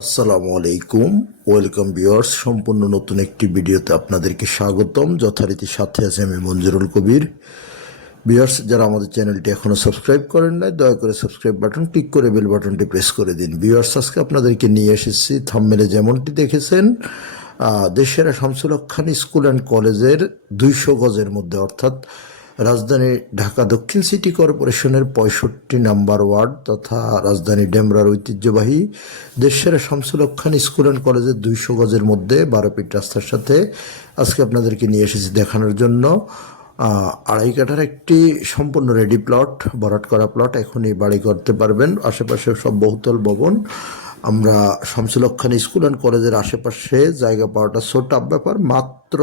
আসসালামু আলাইকুম, welcome viewers. সম্পূর্ণ নতুন একটি ভিডিওতে আপনাদেরকে স্বাগতম। যথারীতি সাথে আছে আমি মঞ্জুরুল কবির। ভিউয়ার্স, যারা আমাদের চ্যানেলটি এখনও সাবস্ক্রাইব করেন নাই, দয়া করে সাবস্ক্রাইব বাটন ক্লিক করে বেল বাটনটি প্রেস করে দিন। ভিউয়ার্স, আজকে আপনাদেরকে নিয়ে এসেছি থাম্বনেলে যেমনটি দেখেছেন, দেশের শামসুল হক খান স্কুল অ্যান্ড কলেজের 200 গজের মধ্যে, অর্থাৎ রাজধানী ঢাকা দক্ষিণ সিটি কর্পোরেশনের 65 নাম্বার ওয়ার্ড তথা রাজধানী ডেমরার ঐতিহ্যবাহী দেশের শামসুল হক খান স্কুল অ্যান্ড কলেজের 200 গজের মধ্যে 12 ফিট রাস্তার সাথে আজকে আপনাদেরকে নিয়ে এসেছি দেখানোর জন্য। আড়াই কাঠার একটি সম্পূর্ণ রেডি প্লট, ভরাট করা প্লট। এখনই বাড়ি করতে পারবেন। আশেপাশে সব বহুতল ভবন। আমরা শামসুল হক খান স্কুল অ্যান্ড কলেজের আশেপাশে জায়গা পাওয়াটা ছোট ব্যাপার। মাত্র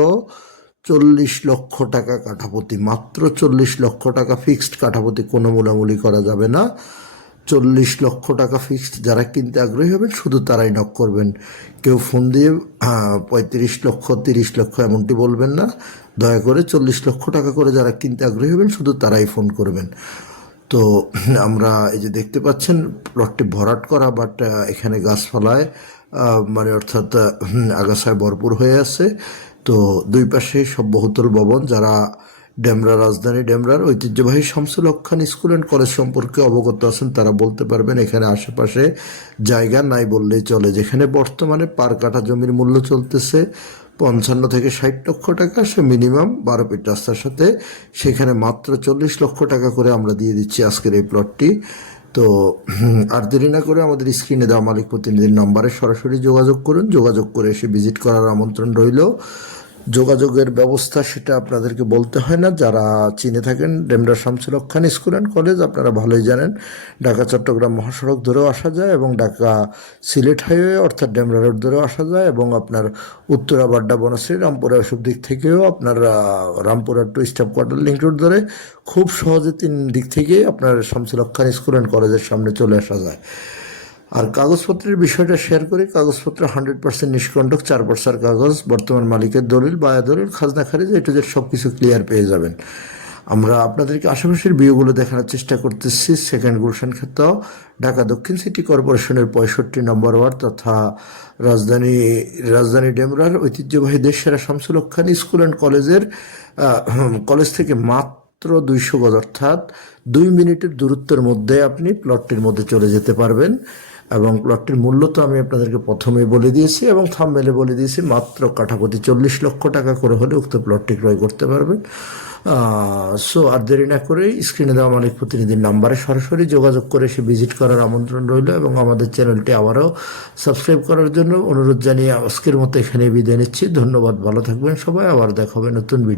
40 লক্ষ টাকা কাঠাপতি, মাত্র 40 লক্ষ টাকা ফিক্সড কাঠাপতি, কোনো মূলামূলি করা যাবে না। 40 লক্ষ টাকা ফিক্সড। যারা কিনতে আগ্রহী হবেন শুধু তারাই নক করবেন। কেউ ফোন দিয়ে 35 লক্ষ 30 লক্ষ এমনটি বলবেন না। দয়া করে 40 লক্ষ টাকা করে যারা কিনতে আগ্রহী হবেন শুধু তারাই ফোন করবেন। তো আমরা এই যে দেখতে পাচ্ছেন প্লটটি ভরাট করা, বাট এখানে গাছপালায় মানে অর্থাৎ আগাছায় ভরপুর হয়ে আছে। তো দুই পাশে সব বহুতল ভবন। যারা রাজধানী ডেমরার ঐতিহ্যবাহী Shamsul Haq Khan school and college সম্পর্কে অবগত আছেন তারা বলতে পারবেন এখানে আশেপাশে জায়গা নাই বললেই চলে। যেখানে বর্তমানে পার কাঠা জমির মূল্য চলতেছে 55 থেকে 60 লক্ষ টাকা, সে মিনিমাম 12 ফিট রাস্তার সাথে, সেখানে মাত্র 40 লক্ষ টাকা করে আমরা দিয়ে দিচ্ছি আজকের এই প্লটটি। তো আর দেরি না করে আমাদের স্ক্রিনে দেওয়া মালিক প্রতিনিধির নাম্বারে সরাসরি যোগাযোগ করুন। যোগাযোগ করে এসে ভিজিট করার আমন্ত্রণ রইল। যোগাযোগের ব্যবস্থা সেটা আপনাদেরকে বলতে হয় না। যারা চিনে থাকেন Demra Shamsul Haq Khan school and college, আপনারা ভালোই জানেন ঢাকা চট্টগ্রাম মহাসড়ক ধরেও আসা যায় এবং ঢাকা সিলেট হাইওয়ে অর্থাৎ ডেমরা রোড ধরেও আসা যায়, এবং আপনার উত্তরা বাড্ডা বনশ্রী রামপুরা এসব দিক থেকেও আপনার Rampura to staff quarter link road ধরে খুব সহজে 3 দিক থেকেই আপনার শামসুল হক খান স্কুল অ্যান্ড কলেজের সামনে চলে আসা যায়। আর কাগজপত্রের বিষয়টা শেয়ার করি। কাগজপত্র 100% নিষ্কণ্টক, 4 বছর কাগজ, বর্তমান মালিকের দলিল, বায়া দলিল, খাজনা খারিজ, এটা যে সব কিছু ক্লিয়ার পেয়ে যাবেন। আমরা আপনাদেরকে আশেপাশের ভিউগুলো দেখানোর চেষ্টা করতেছি। সেকেন্ড গুলশান ক্ষেত্র, ঢাকা দক্ষিণ সিটি কর্পোরেশনের 65 নম্বর ওয়ার্ড তথা রাজধানী ডেমরার ঐতিহ্যবাহী দেশসেরা শামসুল হক খান স্কুল অ্যান্ড কলেজের কলেজ থেকে মাত্র 200 গজ, অর্থাৎ 2 মিনিটের দূরত্বের মধ্যে আপনি প্লটটির মধ্যে চলে যেতে পারবেন। এবং প্লটটির মূল্য তো আমি আপনাদেরকে প্রথমেই বলে দিয়েছি এবং থাম্বনেলে বলে দিয়েছি, মাত্র কাঠাপতি 40 লক্ষ টাকা করে হলে উক্ত প্লটটি ক্রয় করতে পারবেন। সো আর দেরি না করে স্ক্রিনে দেওয়া মালিক প্রতিনিধির নাম্বারে সরাসরি যোগাযোগ করে সে ভিজিট করার আমন্ত্রণ রইল, এবং আমাদের চ্যানেলটি আবারও সাবস্ক্রাইব করার জন্য অনুরোধ জানিয়ে আজকের মতো এখানে বিদায় নিচ্ছি। ধন্যবাদ, ভালো থাকবেন সবাই, আবার দেখা হবে নতুন ভিডিও।